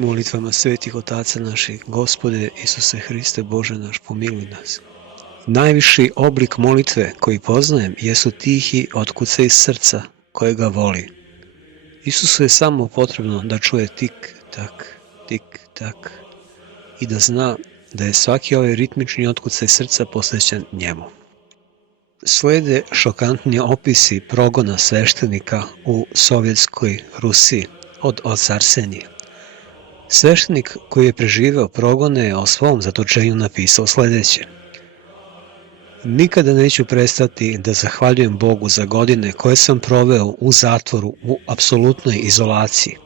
Molitvama svetih otaca naših, Gospode Isuse Hriste, Bože naš, pomiluj nas. Najviši oblik molitve koji poznajem jesu tihi otkucaji srca koje ga voli. Isusu je samo potrebno da čuje tik, tak i da zna da je svaki ovaj ritmični otkucaj srca posvećen njemu. Slijede šokantni opisi progona sveštenika u Sovjetskoj Rusiji od oca Arsenija. Sveštenik koji je preživeo progone je o svom zatočenju napisao sljedeće. Nikada neću prestati da zahvaljujem Bogu za godine koje sam proveo u zatvoru u apsolutnoj izolaciji.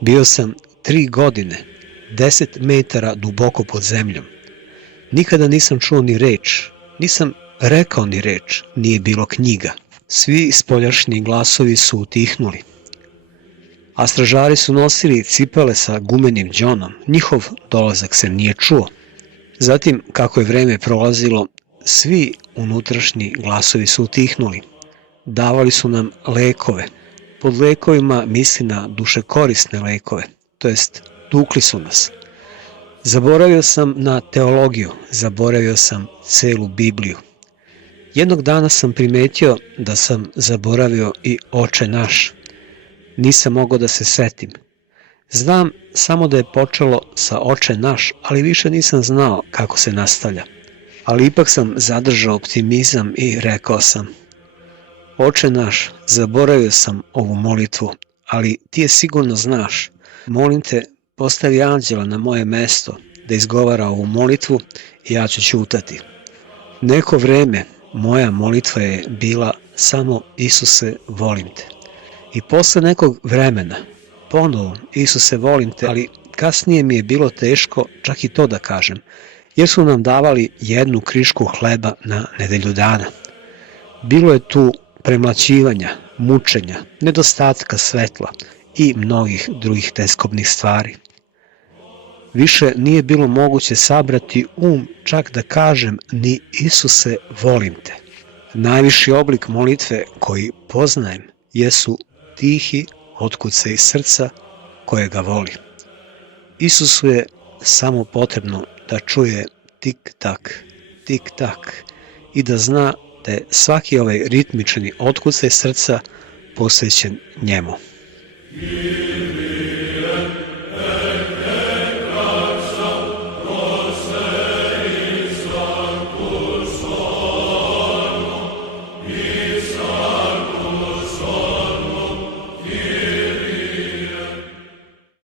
Bio sam 3 godine, 10 metara duboko pod zemljom. Nikada nisam čuo ni reč, nisam rekao ni reč, nije bilo knjiga. Svi spoljašnji glasovi su utihnuli. A stražari su nosili cipele sa gumenim đonom, njihov dolazak se nije čuo. Zatim, kako je vreme prolazilo, svi unutrašnji glasovi su utihnuli. Davali su nam lekove. Pod lekovima misli na dušekorisne lekove, to jest tukli su nas. Zaboravio sam na teologiju, zaboravio sam celu Bibliju. Jednog dana sam primetio da sam zaboravio i Oče naš. Nisam mogao da se setim. Znam samo da je počelo sa Oče naš, ali više nisam znao kako se nastavlja. Ali ipak sam zadržao optimizam i rekao sam: Oče naš, zaboravio sam ovu molitvu, ali ti je sigurno znaš. Molim te, postavi anđela na moje mesto da izgovara ovu molitvu i ja ću ćutati. Neko vreme moja molitva je bila samo Isuse, volim te. I posle nekog vremena, ponovo, Isuse, volim te, ali kasnije mi je bilo teško čak i to da kažem, jer su nam davali 1 krišku hleba na nedelju dana. Bilo je tu premlaćivanja, mučenja, nedostatka svetla i mnogih drugih teskobnih stvari. Više nije bilo moguće sabrati čak da kažem ni Isuse, volim te. Najviši oblik molitve koji poznajem jesu tihi otkucaji srca koje ga voli. Isusu je samo potrebno da čuje tik tak i da zna da je svaki ovaj ritmični otkucaj srca posvećen njemu.